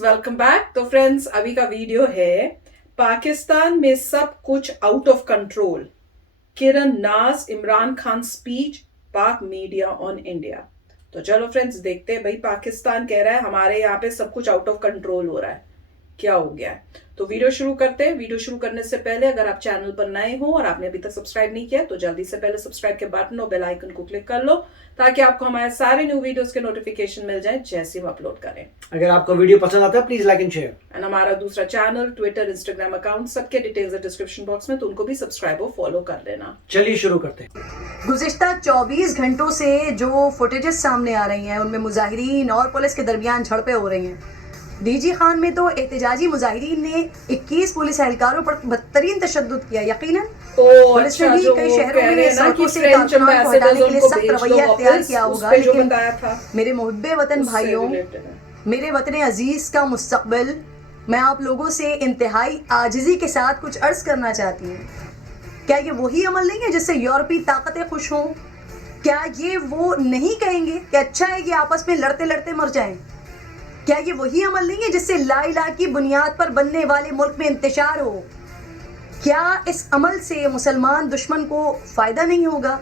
Welcome back. तो friends, अभी का वीडियो है पाकिस्तान में सब कुछ out of control. Kiran Naaz Imran Khan speech Pak media on India. तो चलो फ्रेंड्स देखते हैं। भाई पाकिस्तान कह रहा है हमारे यहाँ पे सब कुछ आउट ऑफ कंट्रोल हो रहा है, क्या हो गया है। तो वीडियो शुरू करते हैं। वीडियो शुरू करने से पहले अगर आप चैनल पर नए हो और आपने अभी तक सब्सक्राइब नहीं किया तो जल्दी से पहले सब्सक्राइब के बटन और बेल आइकन को क्लिक कर लो ताकि आपको हमारे सारे न्यू वीडियोस के नोटिफिकेशन मिल जाए जैसे हम अपलोड करें। अगर आपको वीडियो पसंद आता है please like and share. And हमारा दूसरा चैनल, ट्विटर, इंस्टाग्राम अकाउंट सबके डिटेल्स है डिस्क्रिप्शन बॉक्स में, तो उनको भी सब्सक्राइब और फॉलो कर लेना। चलिए शुरू करते हैं। गुज़िश्ता 24 घंटों से जो फुटेजेस सामने आ रही हैं उनमें मुजाहिरीन और पुलिस के दरमियान झड़पें हो रही हैं। डीजी खान में तो एहतजाजी मुजाहिरीन ने 21 पुलिस एहलकारों पर बदतरीन तशद्दुद किया। यकीनन पुलिस ने भी कई शहरों में सड़कों से कारकुनान को हटाने के लिए सख्त रवैया अख्तियार किया होगा। लेकिन मेरे मुहब्बे वतन भाइयों, मेरे वतन अजीज का मुस्तकबिल, मैं आप लोगों से इंतहाई आजिज़ी के साथ कुछ अर्ज करना चाहती हूँ। क्या ये वही अमल नहीं है जिससे यूरोपीय ताकतें खुश हों? क्या ये वो नहीं कहेंगे कि अच्छा है कि आपस में लड़ते लड़ते मर जाएं? क्या ये वही अमल नहीं है जिससे ला इलाहा की बुनियाद पर बनने वाले मुल्क में इंतशार हो? क्या इस अमल से मुसलमान दुश्मन को फायदा नहीं होगा?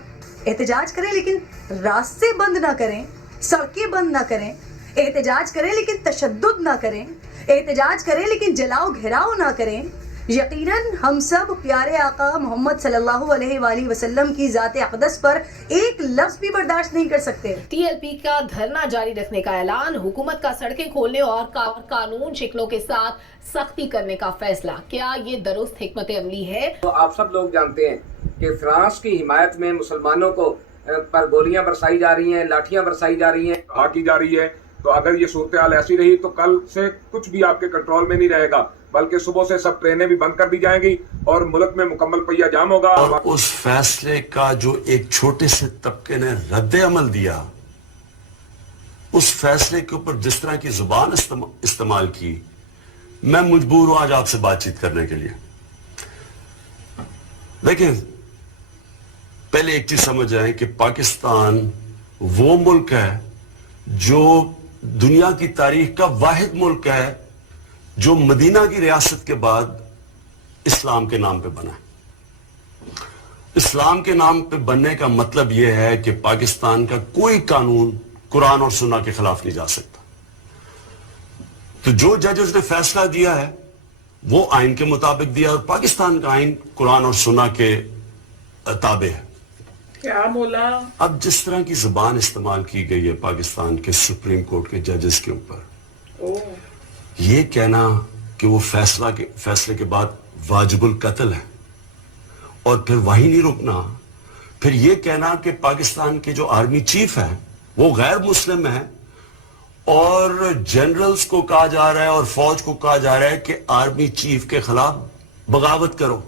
एहतजाज करें लेकिन रास्ते बंद ना करें, सड़कें बंद ना करें। एहतजाज करें लेकिन तशद्दुद ना करें। एहतजाज करें लेकिन जलाओ घेराव ना करें। यकीनन हम सब प्यारे आका मोहम्मद सल्लल्लाहु अलैहि वसल्लम की ज़ात अक़दस पर एक लफ्ज़ भी बर्दाश्त नहीं कर सकते। टीएलपी का धरना जारी रखने का ऐलान, हुकूमत का सड़कें खोलने और कानून शिकलों के साथ सख्ती करने का फैसला, क्या ये दुरुस्त हिकमत अमली है? तो आप सब लोग जानते हैं कि फ्रांस की हिमायत में मुसलमानों को पर गोलियां बरसाई जा रही हैं, लाठियां बरसाई जा रही हैं, की जा रही है। तो अगर ये सूरत हाल ऐसी रही तो कल से कुछ भी आपके कंट्रोल में नहीं रहेगा, बल्कि सुबह से सब ट्रेनें भी बंद कर दी जाएंगी और मुल्क में मुकम्मल पहिया जाम होगा। और उस फैसले का जो एक छोटे से तबके ने रद्द अमल दिया, उस फैसले के ऊपर जिस तरह की जुबान इस्तेमाल की, मैं मजबूर हूं आज आपसे बातचीत करने के लिए। देखिए, पहले एक चीज समझ आए कि पाकिस्तान वो मुल्क है जो दुनिया की तारीख का वाहिद मुल्क है जो मदीना की रियासत के बाद इस्लाम के नाम पे बना है। इस्लाम के नाम पे बनने का मतलब यह है कि पाकिस्तान का कोई कानून कुरान और सुन्ना के खिलाफ नहीं जा सकता। तो जो जजेस ने फैसला दिया है वो आइन के मुताबिक दिया और पाकिस्तान का आइन कुरान और सुन्ना के ताबे है। क्या बोला? अब जिस तरह की जुबान इस्तेमाल की गई है पाकिस्तान के सुप्रीम कोर्ट के जजेस के ऊपर, ये कहना कि वो फैसले के बाद वाजिबुल कत्ल है और फिर वहीं नहीं रुकना, फिर ये कहना कि पाकिस्तान के जो आर्मी चीफ है वो गैर मुस्लिम है और जनरल्स को कहा जा रहा है और फौज को कहा जा रहा है कि आर्मी चीफ के खिलाफ बगावत करो।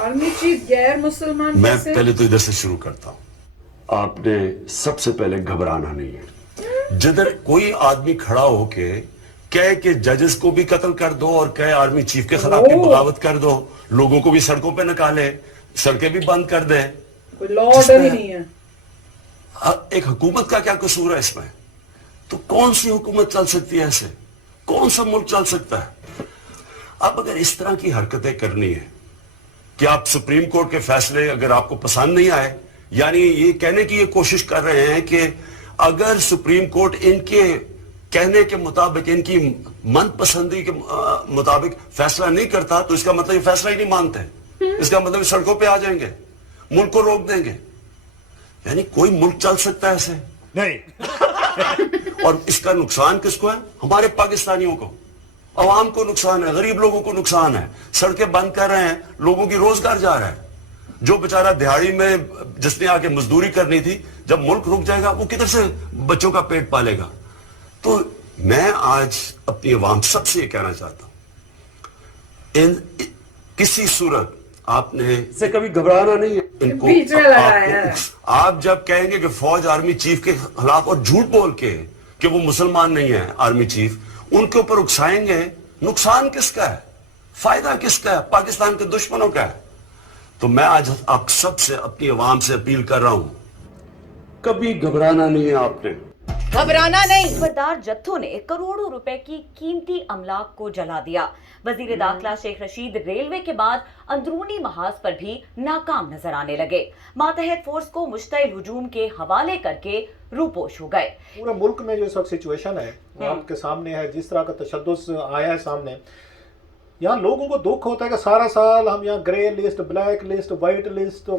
आर्मी चीफ गैर मुसलमान? मैं पहले तो इधर से शुरू करता हूं। आपने सबसे पहले घबराना नहीं है। जिधर कोई आदमी खड़ा होके कहे कि जजेस को भी कत्ल कर दो और कहे आर्मी चीफ के खिलाफ भी बगावत कर दो, लोगों को भी सड़कों पे निकाले, सड़कें भी बंद कर दे, कोई लॉ ऑर्डर ही नहीं है। एक हुकूमत का क्या कसूर है इसमें? तो कौन सी हुकूमत चल सकती है ऐसे? कौन सा मुल्क चल सकता है? अब अगर इस तरह की हरकतें करनी है कि आप सुप्रीम कोर्ट के फैसले अगर आपको पसंद नहीं आए, यानी ये कहने की ये कोशिश कर रहे हैं कि अगर सुप्रीम कोर्ट इनके कहने के मुताबिक, इनकी मनपसंदी के मुताबिक फैसला नहीं करता तो इसका मतलब ये फैसला ही नहीं मानते। इसका मतलब सड़कों पे आ जाएंगे, मुल्क को रोक देंगे। यानी कोई मुल्क चल सकता है ऐसे? नहीं। और इसका नुकसान किसको है? हमारे पाकिस्तानियों को, अवाम को नुकसान है, गरीब लोगों को नुकसान है। सड़कें बंद कर रहे हैं, लोगों की रोजगार जा रहा है। जो बेचारा दिहाड़ी में जिसने आके मजदूरी करनी थी, जब मुल्क रुक जाएगा वो किधर से बच्चों का पेट पालेगा? तो मैं आज अपनी अवाम सबसे ये कहना चाहता हूं, किसी सूरत आपने से कभी घबराना नहीं है। इनको आप जब कहेंगे कि फौज आर्मी चीफ के खिलाफ और झूठ बोल के कि वो मुसलमान नहीं है आर्मी चीफ, उनके ऊपर उकसाएंगे, नुकसान किसका है? फायदा किसका है? पाकिस्तान के दुश्मनों का है। तो मैं आज आप सबसे, अपनी आवाम से अपील कर रहा हूं, कभी घबराना नहीं है आपने। घबराना नहीं। खबरदार जत्थों ने करोड़ों रुपए की कीमती अमलाक को जला दिया। वजीर दाखिला शेख रशीद रेलवे के बाद अंदरूनी महाज पर भी नाकाम नजर आने लगे। मातहत फोर्स को मुश्तइल हुजूम के हवाले करके रूपोश हो गए। पूरे मुल्क में जो इस वक्त सिचुएशन है वो आपके सामने है, जिस तरह का तशद्दुद आया है सामने, यहाँ लोगों को दुख होता है कि सारा साल हम यहाँ grey list, black list, white list, तो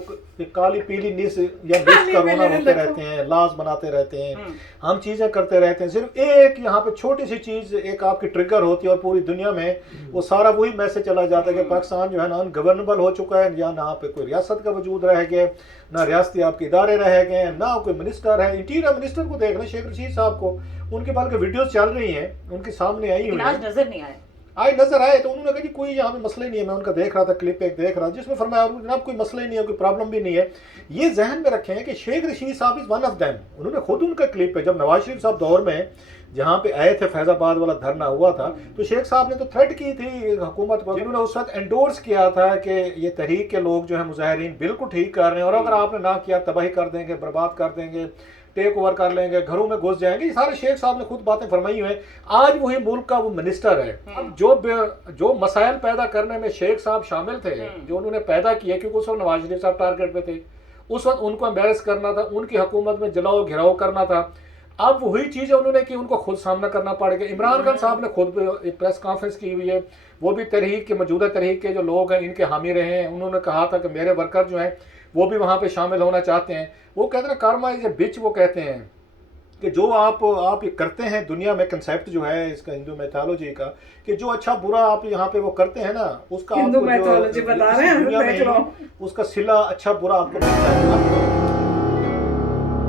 काली पीली लिस्ट या लिस्ट का रोना रोते रहते हैं, लाश बनाते रहते हैं, हम चीज़ें करते रहते हैं। सिर्फ एक यहाँ पे छोटी सी चीज़ एक आपकी ट्रिगर होती है और पूरी दुनिया में वो सारा वही मैसेज चला जाता है कि पाकिस्तान जो है ना अनगवर्नेबल हो चुका है, या ना पे कोई रियासत का वजूद रह गया, ना रियासती आपके इदारे रह गए, ना कोई मिनिस्टर है। इंटीरियर मिनिस्टर को देख लें, शेख रशीद साहब को, उनके बल्कि वीडियोज़ चल रही हैं, उनके सामने आई हुई है, नजर नहीं आए नजर आए तो उन्होंने कहा कि कोई यहाँ पे मसला ही नहीं है। मैं उनका देख रहा था, क्लिप एक देख रहा था जिसमें फरमाया जनाब कोई मसला ही नहीं है, कोई प्रॉब्लम भी नहीं है। ये जहन में रखें कि शेख रशीद साहब इज वन ऑफ देम। उन्होंने खुद उनका क्लिप है, जब नवाज शरीफ साहब दौर में जहाँ पे आए थे, फैजाबाद वाला धरना हुआ था, तो शेख साहब ने तो थ्रेट की थी हुकूमत को, जिन्होंने उस वक्त एंडोर्स किया था कि ये तहरीक के लोग जो है मुजाहिरीन बिल्कुल ठीक कर रहे हैं, और अगर आपने ना किया तबाही कर देंगे, बर्बाद कर देंगे, टेक ओवर कर लेंगे, घरों में घुस जाएंगे। ये सारे शेख साहब ने खुद बातें फरमाई हुई हैं। आज वही मुल्क का वो मिनिस्टर है। अब जो मसाइल पैदा करने में शेख साहब शामिल थे, जो उन्होंने पैदा किए, क्योंकि उस वक्त नवाज शरीफ साहब टारगेट पे थे, उस वक्त उनको एम्बेरस करना था, उनकी हुकूमत में जलाओ घिराव करना था। अब वही चीज़ें उन्होंने की, उनको खुद सामना करना पड़ेगा। इमरान खान साहब ने खुद प्रेस कॉन्फ्रेंस की हुई है, वो भी तहरीक के मौजूदा तहरीक के जो लोग हैं इनके हामी रहे हैं। उन्होंने कहा था कि मेरे वर्कर जो हैं वो भी वहाँ पे शामिल होना चाहते हैं। वो कहते हैं कर्मा इज ए बिच, वो कहते हैं कि जो आप ये करते हैं दुनिया में, कंसेप्ट जो है इसका हिंदू मैथोलॉजी का, कि जो अच्छा बुरा आप यहाँ पे वो करते हैं ना, उसका हिंदू मैथोलॉजी बता रहे हैं, दुनिया में उसका सिला अच्छा बुरा आपको मिलता है।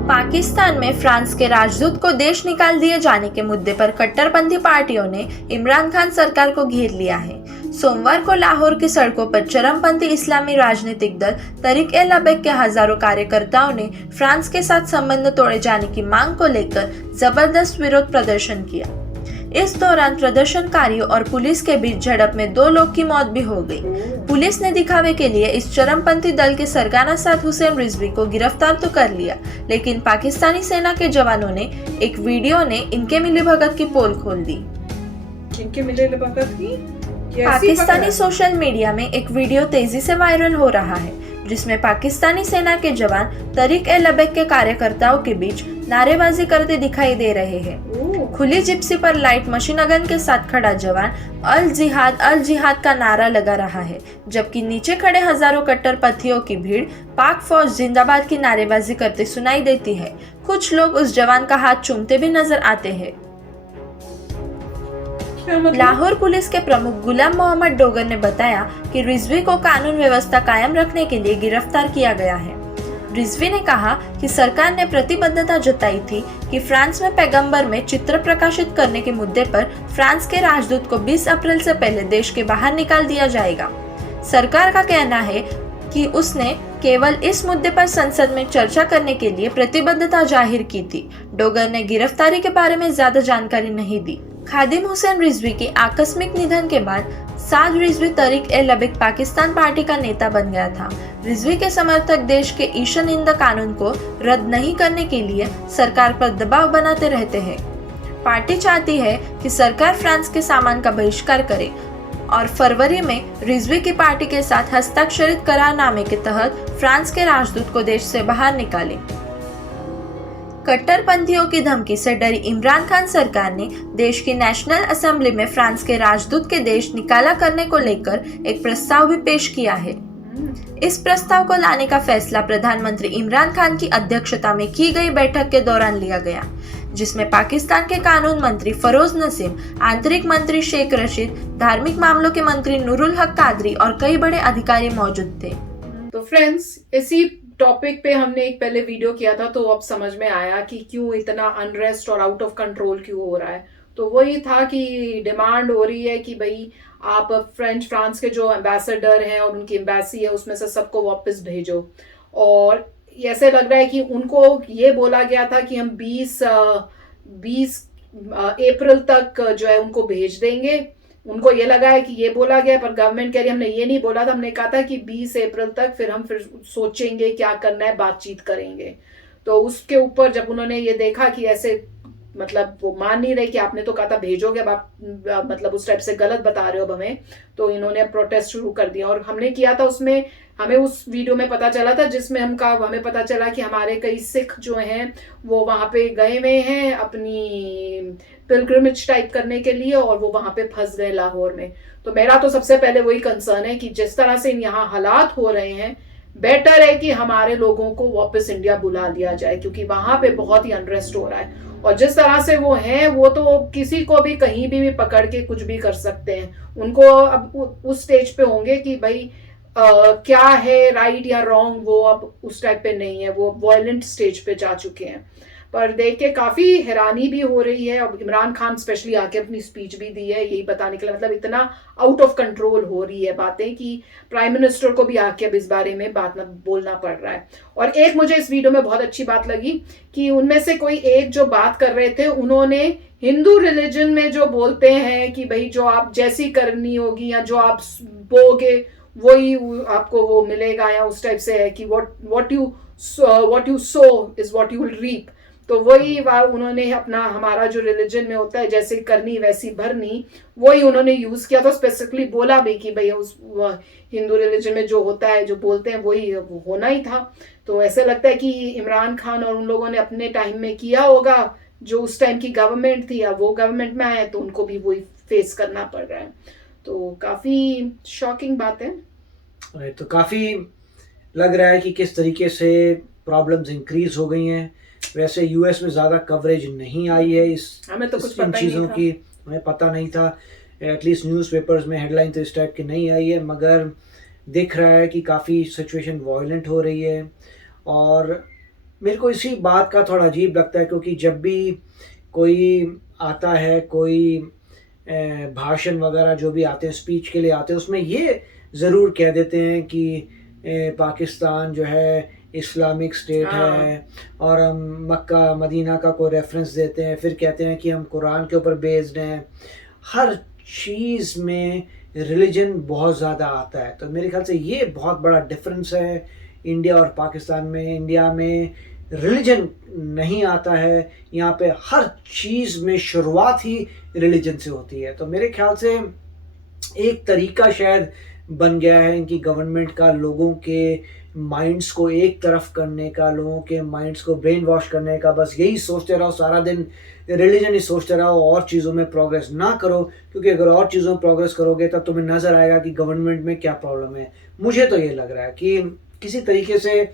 पाकिस्तान में फ्रांस के राजदूत को देश निकाल दिए जाने के मुद्दे पर कट्टरपंथी पार्टियों ने इमरान खान सरकार को घेर लिया है। सोमवार को लाहौर की सड़कों पर चरमपंथी इस्लामी राजनीतिक दल तहरीक-ए-लबैक के हजारों कार्यकर्ताओं ने फ्रांस के साथ संबंध तोड़े जाने की मांग को लेकर जबरदस्त विरोध प्रदर्शन किया। इस दौरान प्रदर्शनकारियों और पुलिस के बीच झड़प में 2 लोग की मौत भी हो गई। पुलिस ने दिखावे के लिए इस चरमपंथी दल के सरगना साथ हुसैन रिजवी को गिरफ्तार तो कर लिया, लेकिन पाकिस्तानी सेना के जवानों ने एक वीडियो ने इनके मिलीभगत की पोल खोल दी। इनके मिलीभगत की पाकिस्तानी सोशल मीडिया में एक वीडियो तेजी से वायरल हो रहा है, जिसमें पाकिस्तानी सेना के जवान तहरीक-ए-लबैक के कार्यकर्ताओं के बीच नारेबाजी करते दिखाई दे रहे हैं। खुली जिप्सी पर लाइट मशीन गन के साथ खड़ा जवान अल जिहाद का नारा लगा रहा है, जबकि नीचे खड़े हजारों कट्टरपंथियों की भीड़ पाक फौज जिंदाबाद की नारेबाजी करते सुनाई देती है। कुछ लोग उस जवान का हाथ चूमते भी नजर आते हैं। लाहौर पुलिस के प्रमुख गुलाम मोहम्मद डोगर ने बताया कि रिजवी को कानून व्यवस्था कायम रखने के लिए गिरफ्तार किया गया है। रिजवी ने कहा कि सरकार ने प्रतिबद्धता जताई थी कि फ्रांस में पैगंबर में चित्र प्रकाशित करने के मुद्दे पर फ्रांस के राजदूत को 20 अप्रैल से पहले देश के बाहर निकाल दिया जाएगा। सरकार का कहना है कि उसने केवल इस मुद्दे पर संसद में चर्चा करने के लिए प्रतिबद्धता जाहिर की थी। डोगर ने गिरफ्तारी के बारे में ज्यादा जानकारी नहीं दी। खादिम हुसैन रिजवी के आकस्मिक निधन के बाद साद रिजवी तहरीक-ए-लबैक पाकिस्तान पार्टी का नेता बन गया था। रिजवी के समर्थक देश के ईशान हिंद कानून को रद्द नहीं करने के लिए सरकार पर दबाव बनाते रहते हैं। पार्टी चाहती है कि सरकार फ्रांस के सामान का बहिष्कार करे और फरवरी में रिजवी की पार्टी के साथ हस्ताक्षरित करारनामे के तहत फ्रांस के राजदूत को देश से बाहर निकाले। कट्टरपंथियों की धमकी से डरी इमरान खान सरकार ने देश की नेशनल असेंबली में फ्रांस के राजदूत के देश निकाला करने को लेकर एक प्रस्ताव भी पेश किया है। इस प्रस्ताव को लाने का फैसला प्रधानमंत्री इमरान खान की अध्यक्षता में की गई बैठक के दौरान लिया गया, जिसमें पाकिस्तान के कानून मंत्री फरोज नसीम, आंतरिक मंत्री शेख रशीद, धार्मिक मामलों के मंत्री नूरुल हक कादरी और कई बड़े अधिकारी मौजूद थे। तो फ्रेंड्स, इसी टॉपिक पे हमने एक पहले वीडियो किया था, तो अब समझ में आया कि क्यों इतना अनरेस्ट और आउट ऑफ कंट्रोल क्यों हो रहा है। तो वही था कि डिमांड हो रही है कि भाई आप फ्रांस के जो एम्बेसडर हैं और उनकी एम्बेसी है उसमें से सबको वापस भेजो। और ऐसे लग रहा है कि उनको ये बोला गया था कि हम 20 अप्रैल तक जो है उनको भेज देंगे। उनको ये लगा है कि ये बोला गया, पर गवर्नमेंट कह रही हमने ये नहीं बोला था, हमने कहा था कि 20 अप्रैल तक फिर हम सोचेंगे क्या करना है, बातचीत करेंगे। तो उसके ऊपर जब उन्होंने ये देखा कि ऐसे मतलब वो मान नहीं रहे कि आपने तो कहा था भेजोगे, अब आप मतलब उस टाइप से गलत बता रहे हो अब हमें। तो इन्होंने प्रोटेस्ट शुरू कर दिया, और हमने किया था उसमें, हमें उस वीडियो में पता चला था जिसमें हमें पता चला कि हमारे कई सिख जो हैं वो वहां पे गए हुए हैं अपनी पिलग्रिमेज टाइप करने के लिए, और वो वहां पे फंस गए लाहौर में। तो मेरा तो सबसे पहले वही कंसर्न है कि जिस तरह से यहाँ हालात हो रहे हैं, बेटर है कि हमारे लोगों को वापस इंडिया बुला लिया जाए, क्योंकि वहां पे बहुत ही अनरेस्ट हो रहा है। और जिस तरह से वो हैं, वो तो किसी को भी कहीं भी पकड़ के कुछ भी कर सकते हैं। उनको अब उस स्टेज पे होंगे कि भाई क्या है राइट या रॉन्ग, वो अब उस टाइप पे नहीं है, वो वायलेंट स्टेज पे जा चुके हैं। पर देख के काफी हैरानी भी हो रही है। और इमरान खान स्पेशली आके अपनी स्पीच भी दी है यही बताने के लिए, मतलब इतना आउट ऑफ कंट्रोल हो रही है बातें कि प्राइम मिनिस्टर को भी आके अब इस बारे में बोलना पड़ रहा है। और एक मुझे इस वीडियो में बहुत अच्छी बात लगी कि उनमें से कोई एक जो बात कर रहे थे, उन्होंने हिंदू रिलीजन में जो बोलते हैं कि भाई जो आप जैसी करनी होगी या जो आप बोगे वही आपको वो मिलेगा, या उस टाइप से है कि what you sow is what you will reap। तो वही उन्होंने अपना, हमारा जो रिलीजन में होता है जैसे करनी वैसी भरनी, वही उन्होंने यूज किया। तो स्पेसिफिकली बोला भी कि भाई उस हिंदू रिलीजन में जो होता है, जो बोलते हैं वही होना ही था। तो ऐसे लगता है कि इमरान खान और उन लोगों ने अपने टाइम में किया होगा, जो उस टाइम की गवर्नमेंट थी, अब वो गवर्नमेंट में आए तो उनको भी वही फेस करना पड़ रहा है। तो काफी शॉकिंग बात है। तो काफी लग रहा है कि किस तरीके से प्रॉब्लम्स इंक्रीज हो गई हैं। वैसे यूएस में ज़्यादा कवरेज नहीं आई है हमें तो कुछ इन चीज़ों की, हमें पता नहीं था। एटलीस्ट न्यूज़पेपर्स में हेडलाइन तो इस टाइप की नहीं आई है, मगर दिख रहा है कि काफ़ी सिचुएशन वायलेंट हो रही है। और मेरे को इसी बात का थोड़ा अजीब लगता है, क्योंकि जब भी कोई आता है, कोई भाषण वगैरह जो भी आते हैं, स्पीच के लिए आते हैं, उसमें ये ज़रूर कह देते हैं कि पाकिस्तान जो है इस्लामिक स्टेट है, और हम मक्का मदीना का कोई रेफरेंस देते हैं, फिर कहते हैं कि हम कुरान के ऊपर बेस्ड हैं। हर चीज़ में रिलीजन बहुत ज़्यादा आता है। तो मेरे ख्याल से ये बहुत बड़ा डिफरेंस है इंडिया और पाकिस्तान में। इंडिया में रिलीजन नहीं आता है, यहाँ पे हर चीज़ में शुरुआत ही रिलीजन से होती है। तो मेरे ख्याल से एक तरीका शायद बन गया है इनकी गवर्नमेंट का, लोगों के माइंड्स को एक तरफ करने का, लोगों के माइंड्स को ब्रेन वॉश करने का। बस यही सोचते रहो सारा दिन, रिलीजन ही सोचते रहो, और चीज़ों में प्रोग्रेस ना करो, क्योंकि अगर और चीज़ों में प्रोग्रेस करोगे तब तुम्हें नज़र आएगा कि गवर्नमेंट में क्या प्रॉब्लम है। मुझे तो ये लग रहा है कि किसी तरीके से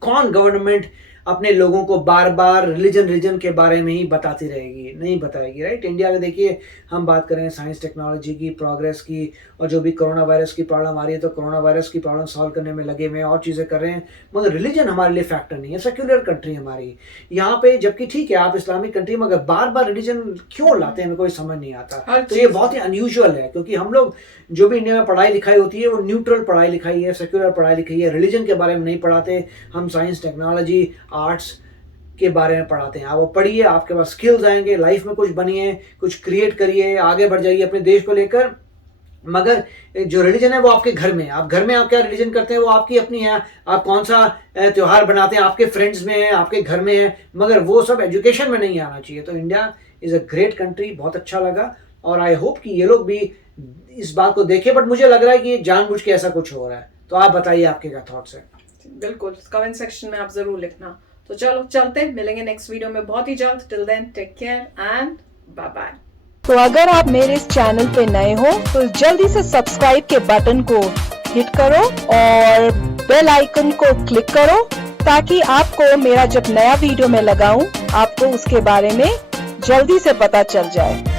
कौन गवर्नमेंट अपने लोगों को बार बार रिलीजन के बारे में ही बताती रहेगी, नहीं बताएगी, राइट। इंडिया में देखिए, हम बात करें साइंस टेक्नोलॉजी की प्रोग्रेस की, और जो भी कोरोना वायरस की प्रॉब्लम आ रही है तो कोरोना वायरस की प्रॉब्लम सॉल्व करने में लगे हुए हैं, और चीज़ें कर रहे हैं, मगर रिलीजन हमारे लिए फैक्टर नहीं है। सेक्युलर कंट्री हमारी यहाँ पे, जबकि ठीक है आप इस्लामिक कंट्री, मगर बार बार रिलीजन क्यों लाते हैं, हमें कोई समझ नहीं आता। तो ये बहुत ही अनयूजुअल है, क्योंकि हम लोग जो भी इंडिया में पढ़ाई लिखाई होती है वो न्यूट्रल पढ़ाई लिखाई है, सेक्युलर पढ़ाई लिखाई है, रिलीजन के बारे में नहीं पढ़ाते। हम साइंस टेक्नोलॉजी आर्ट्स के बारे में पढ़ाते हैं। आप वो पढ़िए, आपके पास स्किल्स आएंगे, लाइफ में कुछ बनिए, कुछ क्रिएट करिए, आगे बढ़ जाइए अपने देश को लेकर। मगर जो रिलीजन है वो आपके घर में है। आप घर में आप क्या रिलीजन करते हैं वो आपकी अपनी है। आप कौन सा त्यौहार बनाते हैं आपके फ्रेंड्स में है, आपके घर में है, मगर वो सब एजुकेशन में नहीं आना चाहिए। तो India is a great country, बहुत अच्छा लगा, और आई होप कि ये लोग भी इस बात को देखें। बट मुझे लग रहा है कि जानबूझ के ऐसा कुछ हो रहा है। तो आप बताइए आपके क्या थॉट्स है। बिल्कुल, कमेंट सेक्शन में आप जरूर लिखना। तो चलो चलते, मिलेंगे नेक्स्ट वीडियो में बहुत ही जल्द। Till then take care and bye bye. तो अगर आप मेरे इस चैनल पे नए हो तो जल्दी से सब्सक्राइब के बटन को हिट करो और बेल आइकन को क्लिक करो, ताकि आपको मेरा जब नया वीडियो मैं लगाऊं आपको उसके बारे में जल्दी से पता चल जाए।